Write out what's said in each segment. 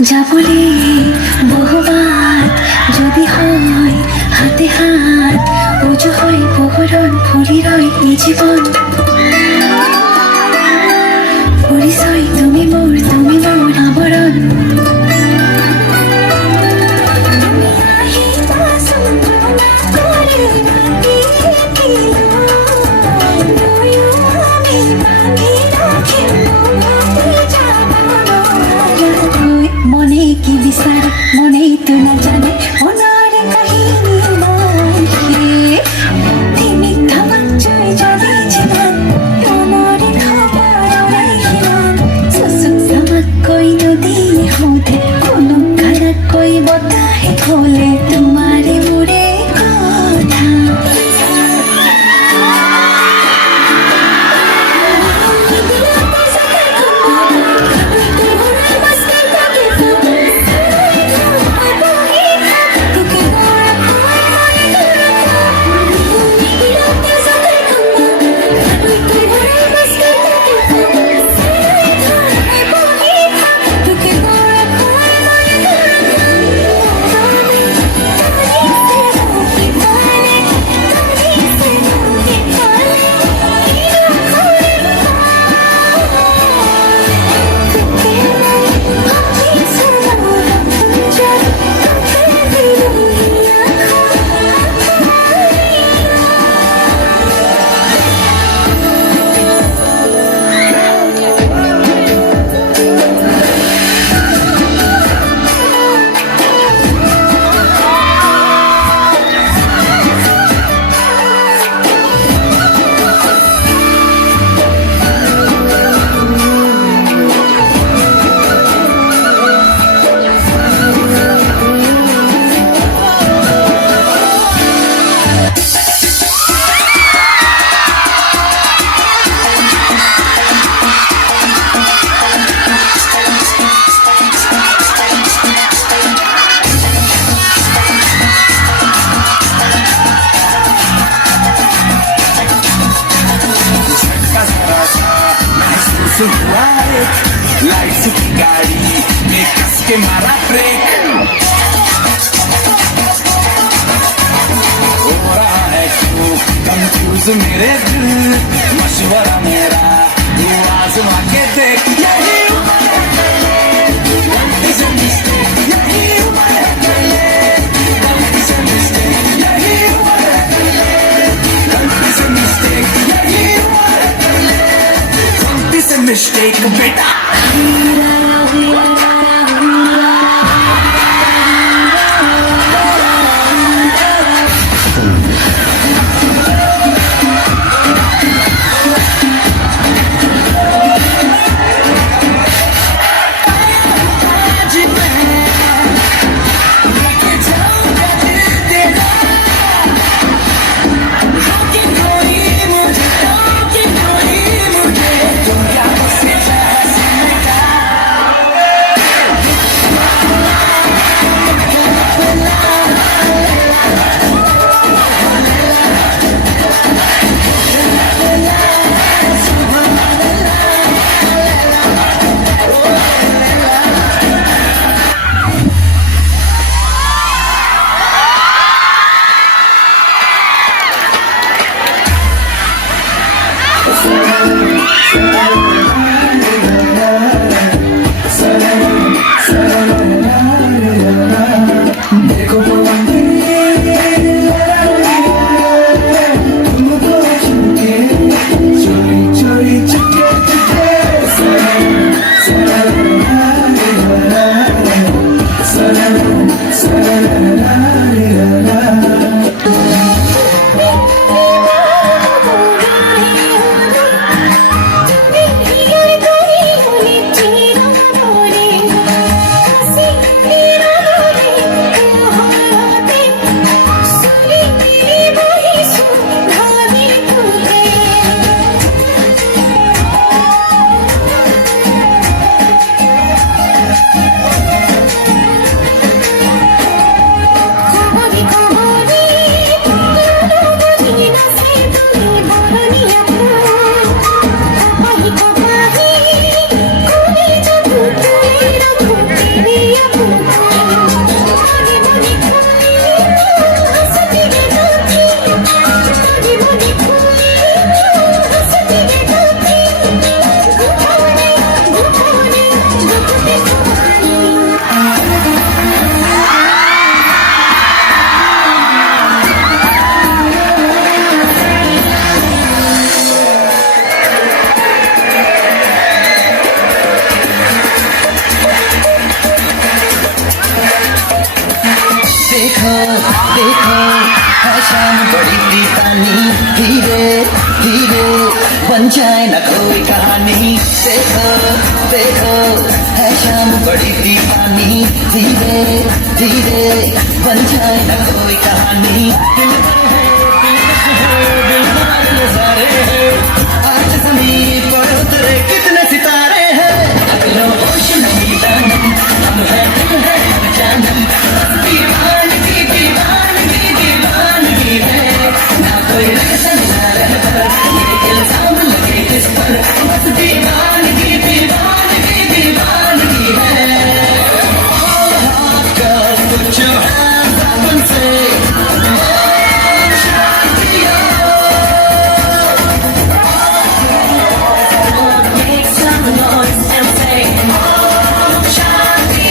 যা বলে বহুবার যদি হয় হাতে হাত ওজো হয় বহুরণ ভরি রয় এই জীবন পরিচয় তুমি মোর আবরণ মনে কি বিচার মনেই তো না জানে ওনার কাহিনী নয় মিথ্যা বাঞ্চয় যদি জীবন ওনার খবর ওরাই হিমান সুসুক সামাক কই নদী হোধে কোনো খানা কই বতাহে খোলে তোমারে মুড়ে কথা लाइट्स की गाड़ी में कस के मारा ब्रेक हो रहा है क्यों कंफ्यूज मेरे दिल मशवरा मेरा तू आजमा के देख यही उम्र है गलती से मिस्टेक यही उम्र है गलती से मिस्टेक यही उम्र है गलती से मिस्टेक यही उम्र है गलती से मिस्टेक बेटा देखो देखो है शाम बड़ी दीवानी धीरे धीरे बन जाए ना कोई कहानी देखो देखो है शाम बड़ी दीवानी धीरे धीरे बन जाए ना कोई कहानी दिल भर नजारे हैं आज ज़मीन पर उतरे कितने सितारे हैं अगलो होश नहीं जानम हम है दिल है जानम दीवानगी दीवानगी दीवानगी है ना कोई रहता ना रहता ये इल्जाम लगे किस पर बस दीवानगी दीवानगी दीवानगी है हाथ का कुछ hands up and say Make some noise and say Om Shanti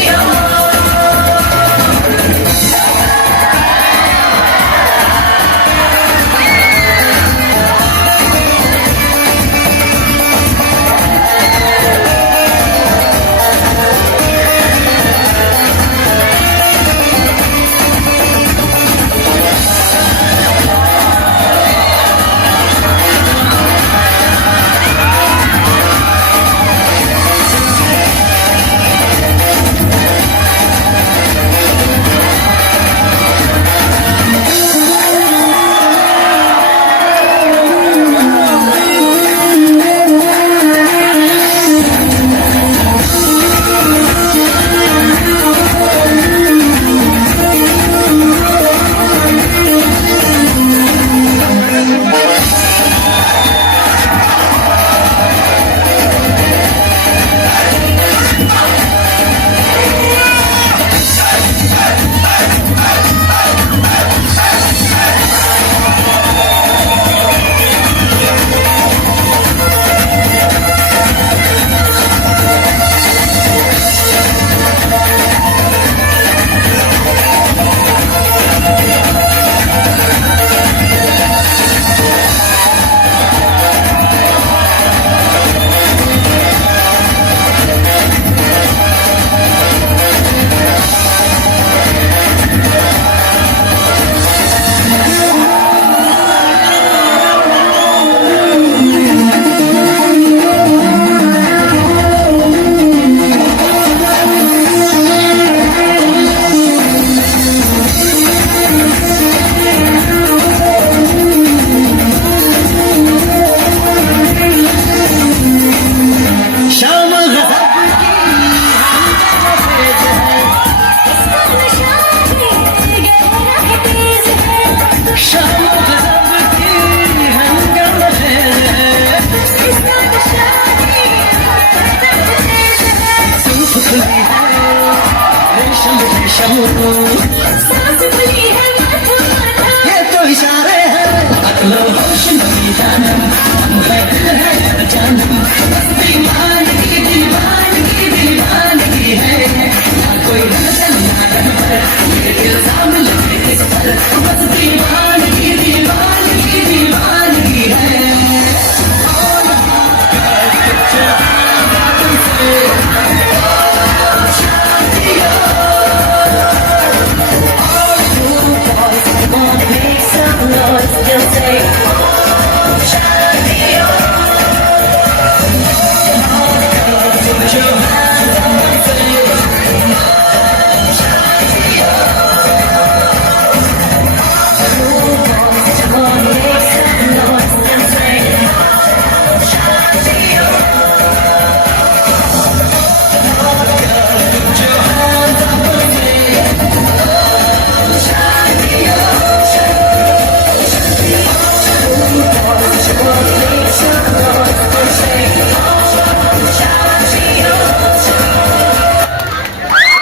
शाम गज़ब शाम गज़ब की हंगम है जुल्फ खुली है रेशम रेशम ये तो इशारे हैं अकलो होश नहीं जानम हम है दिल है जानम बस दीवाना